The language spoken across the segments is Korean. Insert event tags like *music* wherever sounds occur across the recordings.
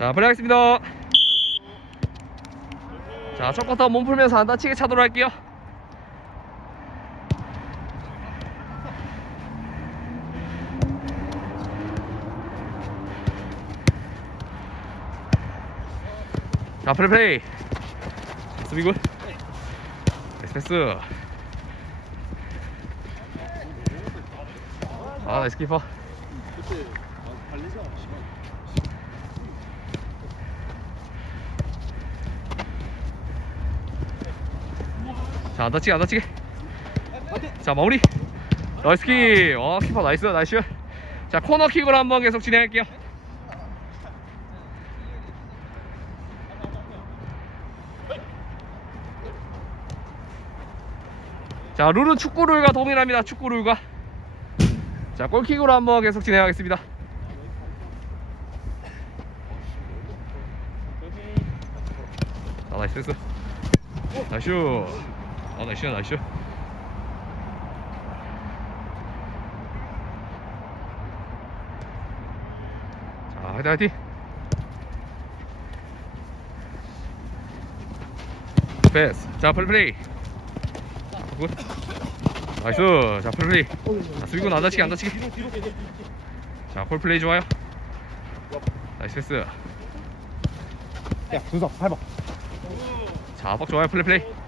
자, 플레이하겠습니다. 자, 첫 쿼터 몸 풀면서 안 다치게 차도록 할게요. 자, 플레이 플레이. 수비 굿. 나이스 패스. 아, 나이스 키퍼. 그때 관리자 심한 자, 안 다치게, 안 다치게. 자, 마무리. 나이스 킥. 어, 키퍼 나이스, 나이스. 자, 코너 킥으로 한번 계속 진행할게요. 자, 룰은 축구 룰과 동일합니다. 축구 룰과. 자, 골킥으로 한번 계속 진행하겠습니다. 자, 나이스 패스. 나이스. 아, 나이스, 나이스. 자, 화이팅, 화이팅. 패스. 자, 플레이. 굿. 나이스. 자, 플레이. 자, 수비군 안 다치게, 안 다치게. 자, 볼 플레이 좋아요. 나이스 패스. 야 준석 밟아 자, 박 좋아요. 플레이 플레이.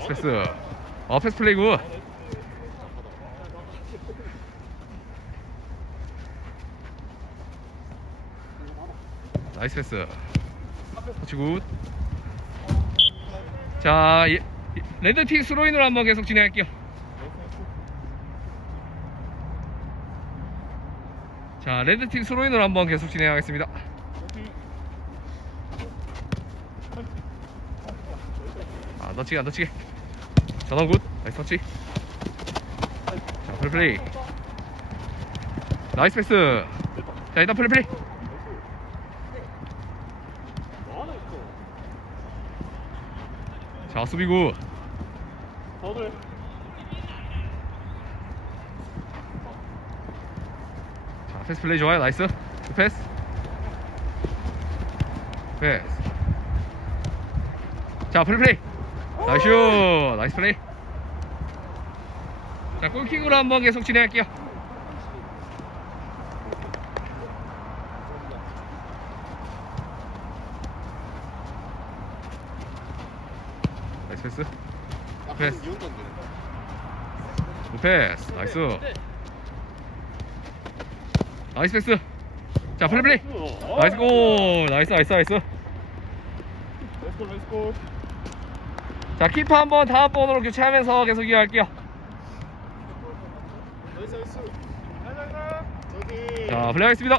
나이스 패스. 어, 패스 플레이 굿. 나이스 패스. 터치 굿. 자, 예, 예, 레드팀 스로인으로 한번 계속 진행할게요. 자, 레드팀 스로인으로 한번 계속 진행하겠습니다. 다치게 안 다치게. 전원 굿. 나이스 터치. 자 플레이. 나이스 패스. 자 일단 플레이. 자 수비 굿 더들 자 패스 플레이 좋아요. 나이스. 굿 패스. 패스. 자 플레이 나이스. 나이스 플레이. 자 골킥으로 한번 계속 진행할게요. 나이스 패스. 패스. 되네. 굿 패스. 나이스. 나이스 패스. 자 플레이 플레이. 나이스. 골. 나이스 나이스 나이스. 렛츠고 렛츠고 자 키퍼 한번 다음 번으로 교체하면서 계속 이어갈게요. 자 플레이하겠습니다.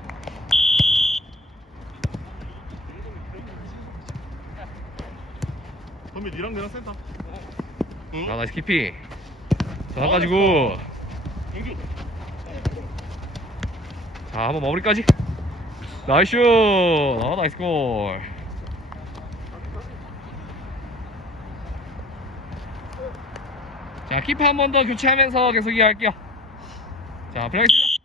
선배 니랑 내랑 센터. 자 나이스 키핑 전화 가지고. 인규 자 한번 마무리까지. 나이스 아 나이스 골 자, 키퍼 한 번 더 교체하면서 계속 이어갈게요. 자, 플레이하겠습니다.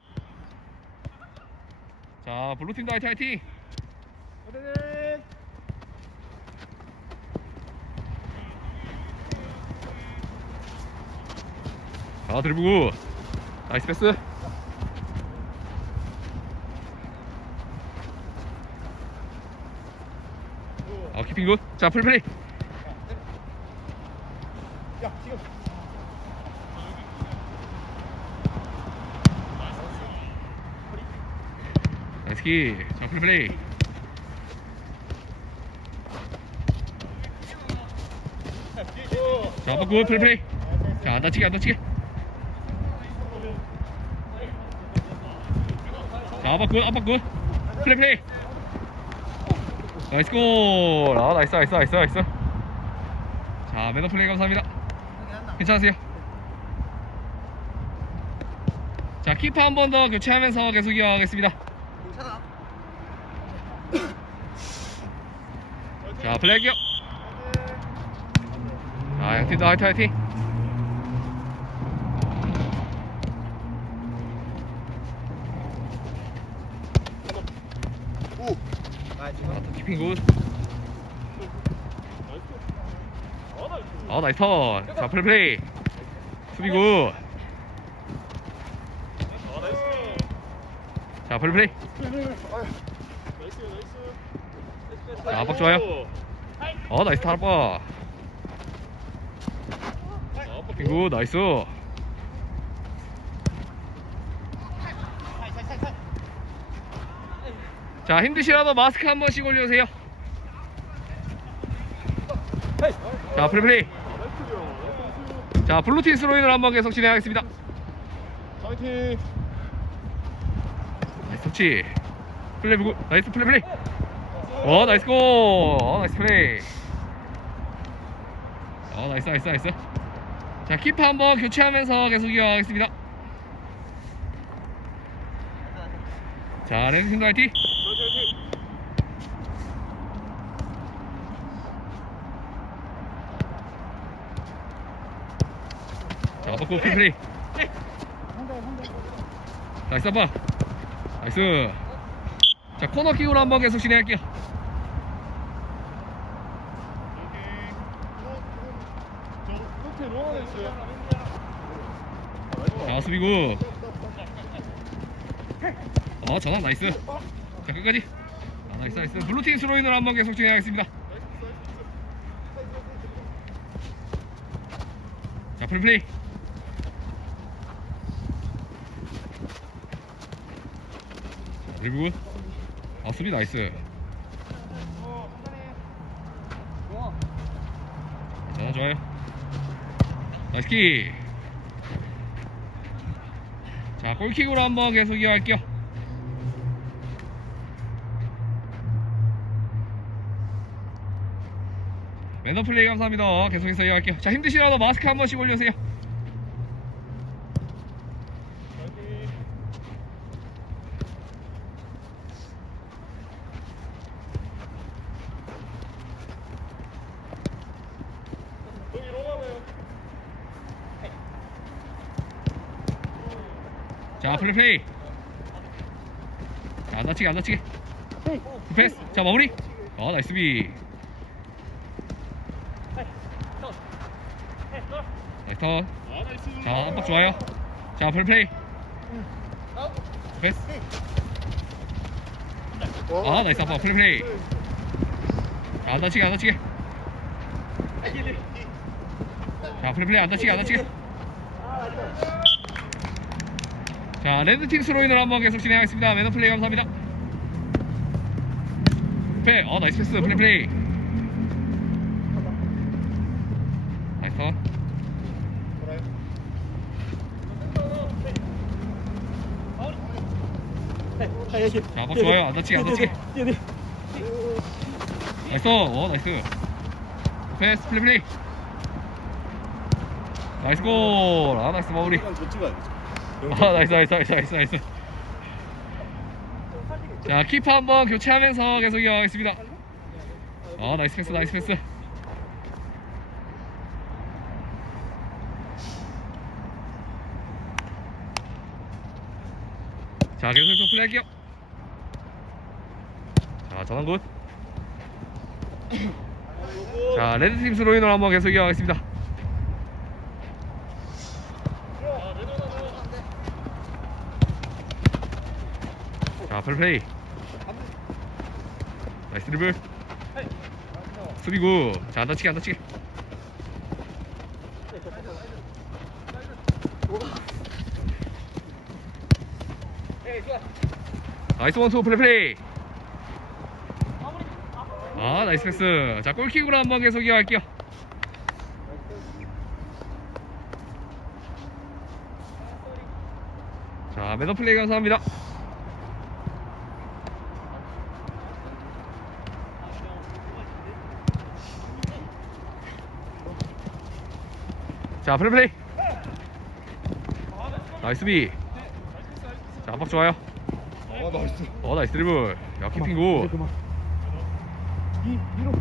자, 블루팀도 화이팅 화이팅! 자, 드리블 굿. 나이스 패스. 아, 키핑 굿. 자, 풀플레이. 야 지금 키. 자, 풀플레이. 자, 굿. 풀플레이. 자, 안 다치게, 안 다치게. 자, 아빠 굿, 아빠 굿. 플레이, 플레이. 나이스 골. 아, 나이스, 나이스, 나이스, 나이스. 자, 매너 플레이 감사합니다. 괜찮으세요? 자, 키퍼 한 번 더 교체하면서 계속 이어가겠습니다. 자, 플레이할게요. 자, 양팀 다 화이팅, 화이팅. 오. 아, 또 키핑 굿. 아 나이스. 아, 턴. 자, 플레이 플레이. 수비 굿. 아. 자, 플레이 플레이. 자, 압박 좋아요. 어, 나이스. 키핑 굿, 나이스. 자, 힘드시라도 마스크 한 번씩 올려주세요. 자, 플레이 플레이. 자, 블루팀 스로인을 한번 계속 진행하겠습니다. 파이팅. 나이스 터치. 플레이 굿. 나이스 플레이 플레이. 어, 나이스 골. 어, 나이스 플레이. 어, 나이스 나이스 나이스. 자, 키퍼 한번 교체하면서 계속 이어가겠습니다. 자, 레드팀 화이팅. 자, 먹고 플레이. 나이스 한번. 나이스. 자, 코너킥으로 한번 계속 진행할게요. 자, 수비구. 어, 전환 나이스. 자, 끝까지. 아, 나이스, 나이스. 블루팀 스로인을 한번 계속 진행하겠습니다. 자, 풀플레이. 굿. 아, 수비 나이스. 자, 좋아요. 나이스 킥. 자, 골킥으로 한번 계속 이어갈게요. 매너 플레이 감사합니다. 계속해서 이어갈게요. 자, 힘드시라도 마스크 한 번씩 올려주세요. 여기 로하나요. 자, 플레이 플레이. 자, 안 다치게, 안 다치게. 패스. 자, 마무리. 어, 나이스 비. 나이스 턴. 아 나이스. 자, 압박 좋아요. 자, 플레이. 패스. 아, 나이스 압박. 플레이. 자, 안 다치게, 안 다치게. 자, 플레이 안 다치게, 안 다치게. 자, 레드팀 스로인을 한번 계속 진행하겠습니다. 매너 플레이 감사합니다. 패, 어, 나이스 패스. 플레이 플레이. 나이스 턴. 자, 압박 좋아요. 안 다치게, 안 다치게. 나이스, 어, 나이스. 패스, 플레이 플레이. 나이스 골. 아, 나이스 마무리. 저 찍어야겠죠. 아, 나이스, 나이스, 나이스, 나이스, 나이스. 자, 키퍼 한번 교체하면서 계속 이어가겠습니다. 아, 나이스 패스, 나이스 패스. 자, 계속해서 플레이할게요. 자, 전환 굿. 자, 레드팀 스로인으로 한번 계속 이어가겠습니다. 자, 플레이. 나이스 드리블. 수비 굿. 자, 안 다치게, 안 다치게. 나이스 원투 플레이 플레이. 아, 나이스 패스. 자, 골킥으로 한번 계속 이어갈게요. 자, 매너 플레이 감사합니다. 자, 플레이 플레이. 나이스 비. 자, 압박 좋아요. 아 나이스. 어, 나이스 드리블. 야, 키핑 굿. 이 있어.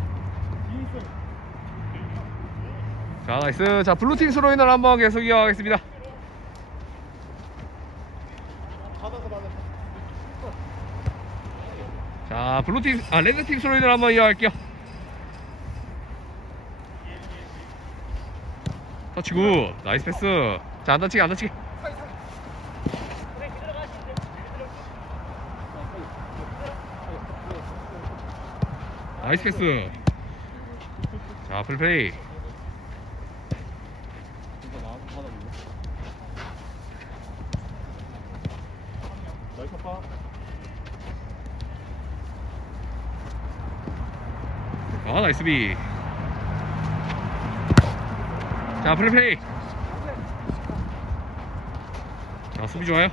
자, 나이스. 자, 블루팀 스로인을 한번 계속 이어가겠습니다. 받아서 받아. 자 블루팀 아 레드팀 스로이드를 한번 이어갈게요 터치 굿 나이스 패스. 자 안 다치게 안 다치게. 나이스 패스. 자 풀플레이. 받아볼래? 나이스 아 자 플레이. 자 수비 좋아요.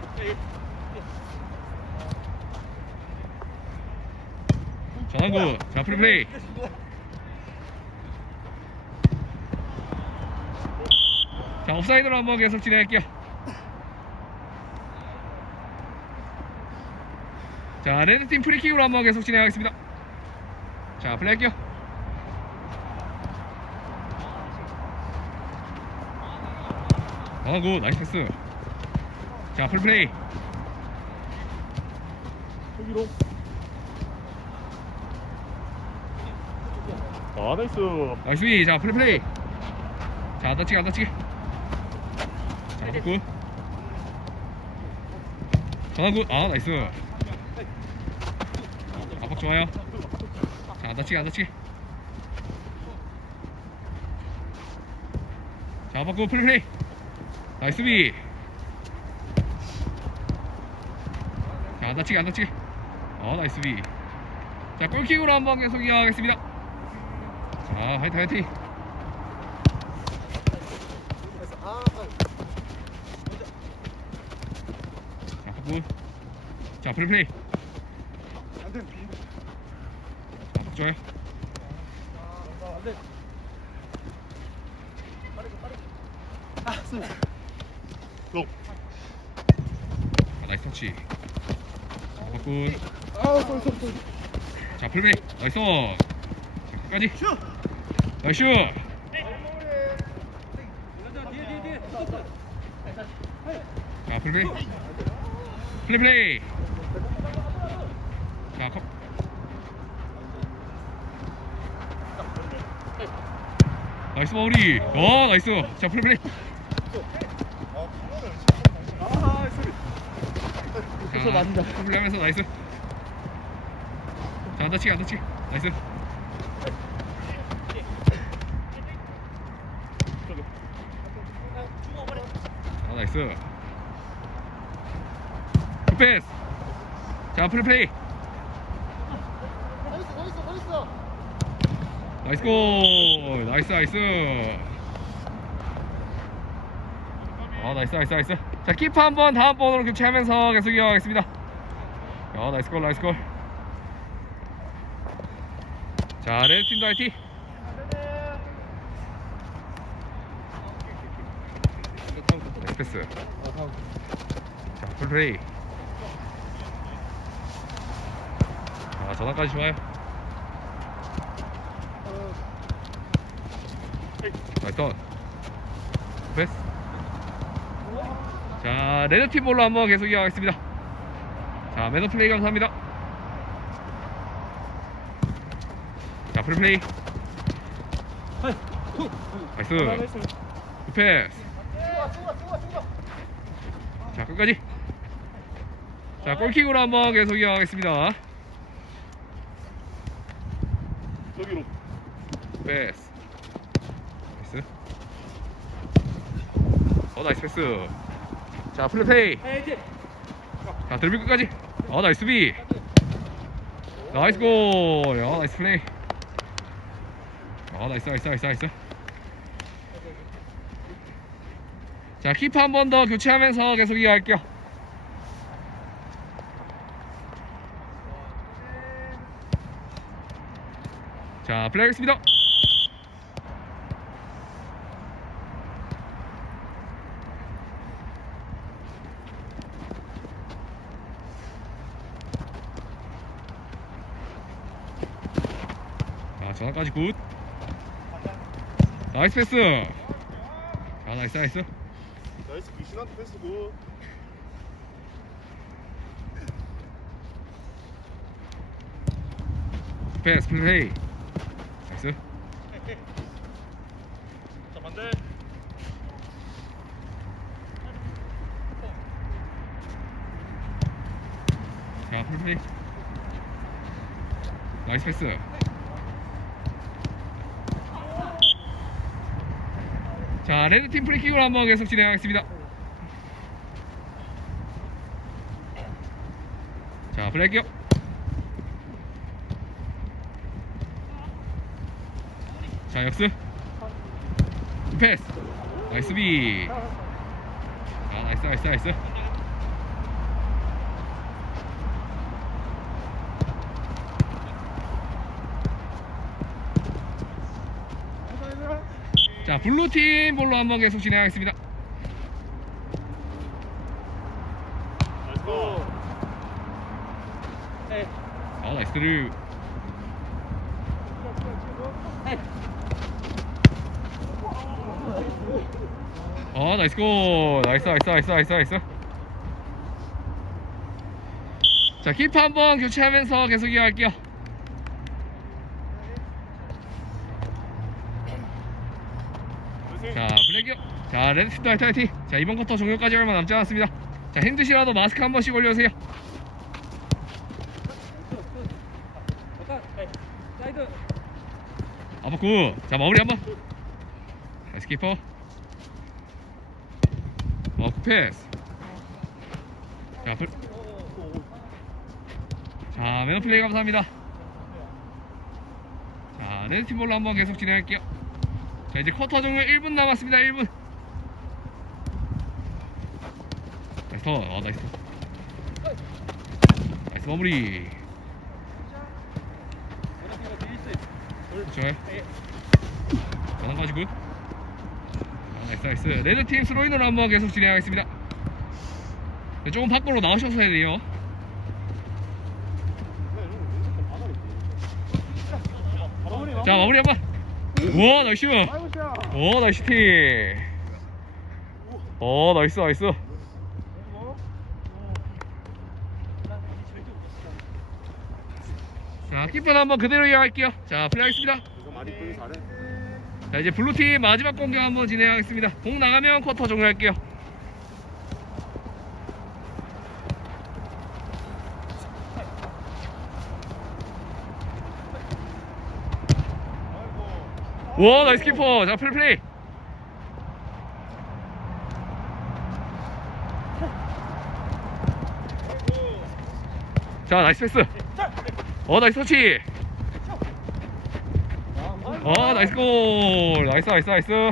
전환구. 자 플레이. 자 옵사이드로 한번 계속 진행할게요. 자 레드팀 프리킥으로 한번 계속 진행하겠습니다. 자 플레이할게요. 전환구 나이스 패스. 자 풀플레이. 여기로. 아 나이스. 나이스 비. 자 플레이. 자안 다치게 안 다치게. 자 굿. 전환구 아 나이스. 압박 좋아요. 자 안 다치게 안 다치게. 자 압박 굿 플레이. 나이스 비. 자 안 다치게 안 다치게. 어 나이스 비. 자 골킥으로 한번 계속 이어가겠습니다. 자 화이팅 화이팅. 자 굿. 자 플레이. 안돼. 자 좋아요. 안돼. 로. 아, 나이스 터치. 자 압박 굿. 아 쏠, 쏠, 쏠. 자 플레이. 나이스. 자 끝까지. 나이스. 자 플레이. 플레이 플레이. 자 컵. 나이스 마무리. 와 나이스. 자 플레이 플레이. 아 쏘리. 자, 맞는다. 플레이 하면서 나이스. 자, 안 다치게, 안 다치게. 나이스. 아, 나이스. 굿패스. 자, 플레이. 나이스 골. 나이스, 나이스. 아, 나이스, 나이스, 나이스. 자, 키퍼 한번 다음 번으로 교체하면서 계속 이어가겠습니다. 아, 나이스 골, 나이스 골. 자, 레드팀도 화이팅. 나이스 패스. 자, 풀플레이. 자, 전환까지 좋아요. 나이스 턴. 패스. 자, 레드팀 볼로 한번 계속 이어가겠습니다. 자, 매너 플레이 감사합니다. 자, 풀플레이. 나이스. 굿패스. 자, 끝까지. 자, 골킥으로 한번 계속 이어가겠습니다. 여기로. 패스. 나이스. 어, 나이스 패스. 자, 플레이. 자, 드리블 끝까지. 어, 나이스 비. 나이스 골. 야, 나이스 플레이. 어, 나이스, 나이스, 나이스, 나이스. 자, 키퍼 한 번 더 교체하면서 계속 이어갈게요. 자, 플레이 하겠습니다. 전화까지 굿. 나이스 패스. 자, 나이스, 나이스. 나이스 귀신한테 패스 굿. 패스 플레이 나이스 *laughs* 자 반대 자 플레이 나이스 패스 자 레드팀 프리킥으로 한번 계속 진행하겠습니다. 자 플레이요. 자 역스 패스. 나이스 비. 자, 나이스 나이스 나이스 자 블루팀 볼로 한번 계속 진행하겠습니다. 아 나이스 드립 아 나이스 고 나이스 나이스 나이스 나이스 나이스. 자 키퍼 한번 교체하면서 계속 이어갈게요 자 블랙이요 자 레드팀도 화이팅! 화이팅 자 이번 쿼터 종료까지 얼마 남지 않았습니다. 자 힘드시라도 마스크 한 번씩 올려주세요. 아빠 굿자 마무리 한번. 나이스 키퍼. 어 패스. 자, 플... 자 매너 플레이 감사합니다. 자 레드팀 볼로 한번 계속 진행할게요. 자 이제 쿼터 종료 1분 남았습니다 1분 나이스 턴 어, 나이스. 턴 나이스 마무리. 좋아요 전환 가지고. 아, 나이스 나이스. 레드팀 스로인으로 한번 계속 진행하겠습니다. 네, 조금 밖으로 나오셔서 해야 돼요. 자 마무리 한번. 우와 나이스. 오 나이스 팀오 나이스 나이스 자 키퍼는 한번 그대로 이어갈게요. 자 플레이하겠습니다. 이거 많이 보기 잘해. 자 이제 블루팀 마지막 공격 한번 진행하겠습니다. 공 나가면 쿼터 종료할게요. 와 나이스 키퍼. 자 플레이 자 나이스 패스 어 나이스 터치. 어 나이스 골. 나이스 나이스 나이스.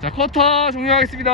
자 쿼터 종료하겠습니다